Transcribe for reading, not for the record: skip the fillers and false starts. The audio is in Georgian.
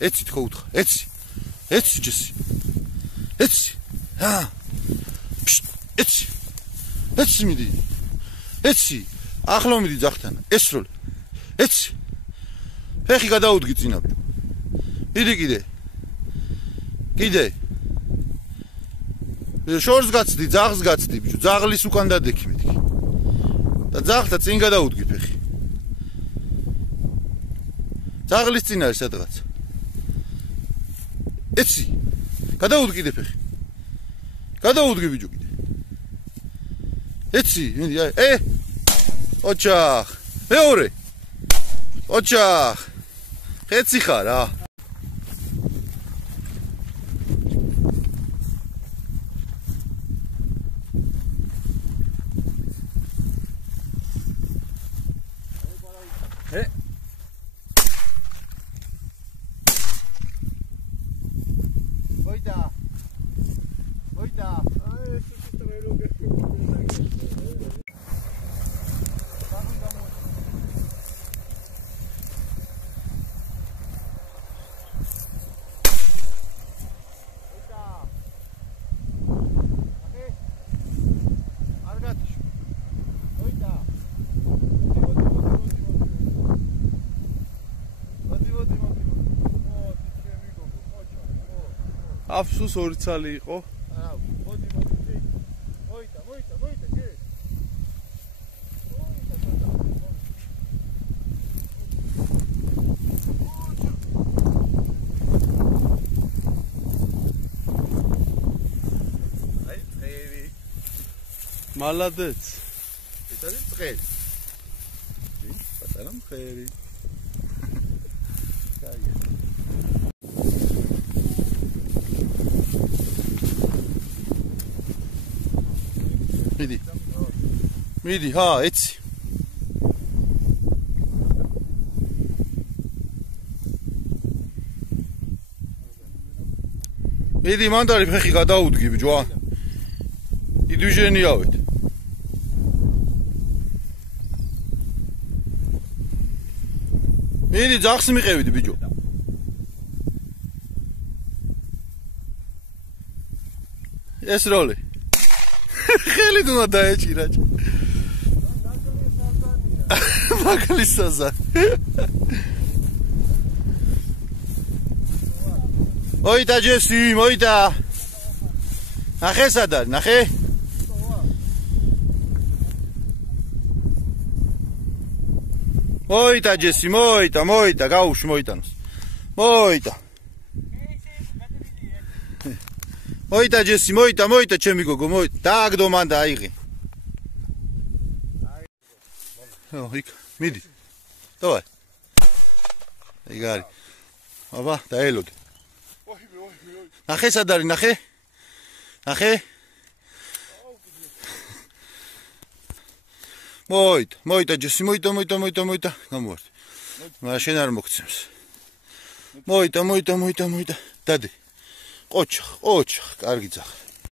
ეცი თქო უთხრა. ეცი ჯესი. ეცი. ეცი მიდი. ეცი. ახლა მიდი ძახთან. ესროლ. ეცი. ფეხი გადაუდგი წინა ბიჭო. მიდი კიდე. შორს გაცდი, ძაღლს გაცდი ბიჭო. ძაღლის უკან დადექი მეთქი. და ძაღლთა წინ გადაუდგი ფეხი. ძაღლის წინ არის სადღაც. ეცი. გადაუდგი კიდე ფეხი. გადაუდგი ბიჭო კიდე. ეცი, მიდი აი. ოჩახ. მეორე. ოჩახ. ხეცი ხარ რა. Oita. აფსუს ორი ცალი იყო. არა, მოდი. მოიტა, ჯე. აი, ფერი. მალადეც. ეს არის წელი. პატარა მხერი. კაია. მიდი, ეცი. მიდი, მანდარი ფეხი გადაუდგი ბიჭო. იდვიჟენიავეთ. მიდი, ძაღლს მიყევით ბიჭო. ეს როლი. ხელი თუ დაეჭირა. მაგალის საზანი. მოიტა ჯესი, მოიტა. ნახე სად არის, ნახე. მოიტა ჯესი, მოიტა, გაუშვი მოიტანოს. მოიტა. მოიტა ჯესი, მოიტა, ჩემი გოგო, მოიტა. დააგდო მან და აიღე. იქ, მიდი. დავაი. ეგ არის. აბა, დაელოდე. ნახე სად არის, ნახე. მოიტა ჯესი, მოიტა. გამოვარდი. მაგრამ შენ არ მოგცემს. მოიტა. დადე. ყოჩახ, კარგი ძაღლი.